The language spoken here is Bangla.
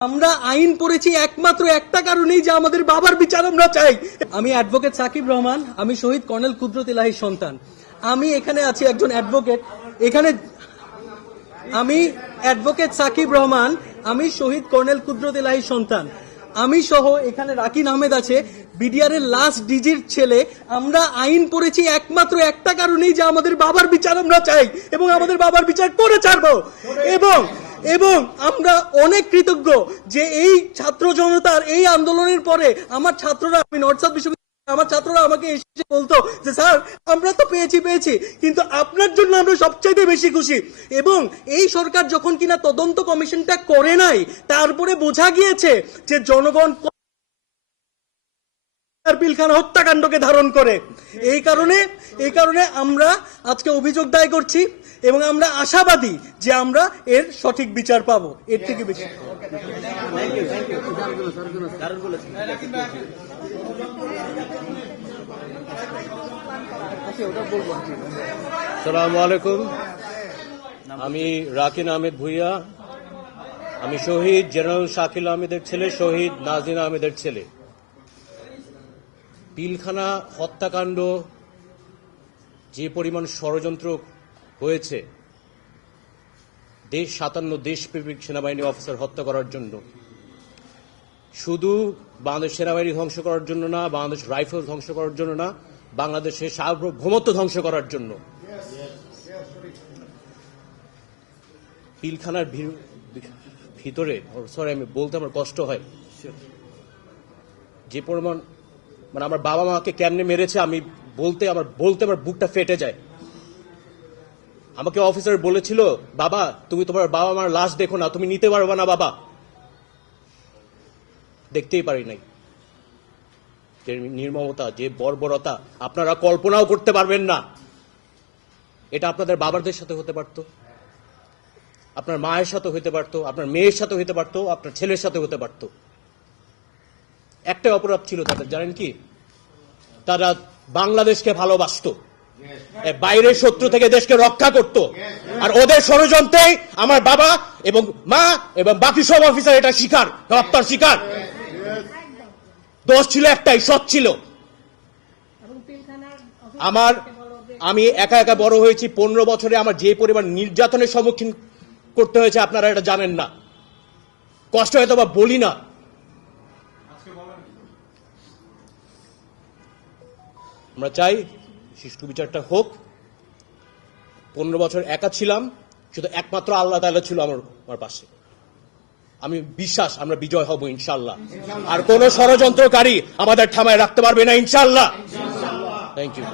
আমরা আইন পড়েছি একমাত্র একটা কারণেই যে আমাদের বাবার বিচার আমরা চাই। আমি অ্যাডভোকেট সাকিব রহমান, আমি শহীদ কর্নেল কুদরত ইলাহির সন্তান। আমি এখানে আছি একজন অ্যাডভোকেট। আমি অ্যাডভোকেট সাকিব রহমান, আমি শহীদ কর্নেল কুদরত ইলাহির সন্তান। আমি সহ এখানে রাকিন আহমেদ আছে, বিডিআর এর লাস্ট ডিজির ছেলে। আমরা আইন পড়েছি একমাত্র একটা কারণেই যে আমাদের বাবার বিচার আমরা চাই এবং আমাদের বাবার বিচার করে ছাড়বো। এবং আমরা অনেক কৃতজ্ঞ যে এই ছাত্র জনতার এই আন্দোলনের পরে আমার ছাত্ররা, আমি নর্থ সাউথ বিশ্ববিদ্যালয়, আমার ছাত্ররা আমাকে এসে বলতো যে স্যার আমরা তো পেয়েছি, কিন্তু আপনার জন্য আমরা সবচাইতে বেশি খুশি। এবং এই সরকার যখন কিনা তদন্ত কমিশনটা করে নাই, তারপরে বোঝা গিয়েছে যে জনগণ পিলখানা হত্যাকাণ্ডকে ধারণ করে। এই কারণে আমরা আজকে অভিযোগ দায় করছি এবং আমরা আশাবাদী যে আমরা এর সঠিক বিচার পাবো। এর থেকে বেশি আসসালামু আলাইকুম। আমি রাকিন আহমেদ ভুইয়া, আমি শহীদ জেনারেল শাকিল আহমেদের ছেলে, শহীদ নাজিন আহমেদের ছেলে। পিলখানা হত্যাকাণ্ড যে পরিমাণ ষড়যন্ত্র হয়েছে, 57 দেশপ্রেমিক সেনাবাহিনী অফিসার হত্যা করার জন্য, শুধু বাংলাদেশ সেনাবাহিনী ধ্বংস করার জন্য না, বাংলাদেশ রাইফেল ধ্বংস করার জন্য না, বাংলাদেশের সার্বভৌমত্ব ধ্বংস করার জন্য। পিলখানার ভিতরে, সরি আমি বলতে আমার কষ্ট হয়, যে পরিমাণ মানে আমার বাবা মাকে কেমনে মেরেছে আমি বলতে আমার বুকটা ফেটে যায়। আমাকে অফিসার বলেছিল, বাবা তুমি তোমার বাবা মার লাশ দেখো না, তুমি নিতে পারবে না বাবা। দেখতেই পারি নাই। যে নির্মমতা, যে বর্বরতা আপনারা কল্পনাও করতে পারবেন না। এটা আপনাদের বাবাদের সাথে হতে পারত, আপনার মায়ের সাথে হতে পারত, আপনার মেয়ের সাথে হতে পারত, আপনার ছেলের সাথে হতে পারত। একটাই অপরাধ ছিল তাদের, জানেন কি? তারা বাংলাদেশকে ভালোবাসত, বাইরের শত্রু থেকে দেশকে রক্ষা করত। আর ওদের ষড়যন্ত্রে আমার বাবা এবং মা এবং বাকি সব অফিসার এটা শিকার, হত্যার শিকার। দোষ ছিল একটাই, সৎ ছিল। আমি একা বড় হয়েছি, 15 বছরে আমার যে পরিমাণ নির্যাতনের সম্মুখীন করতে হয়েছে আপনারা এটা জানেন না। কষ্ট হয়তো বা বলি না। আমরা চাই সুষ্ঠু বিচারটা হোক। 15 বছর একা ছিলাম, শুধু একমাত্র আল্লাহ তাআলা ছিল আমার পাশে। আমি বিশ্বাস আমরা বিজয় হব ইনশাআল্লাহ। আর কোন ষড়যন্ত্রকারী আমাদের থামায় রাখতে পারবে না ইনশাআল্লাহ। Thank you.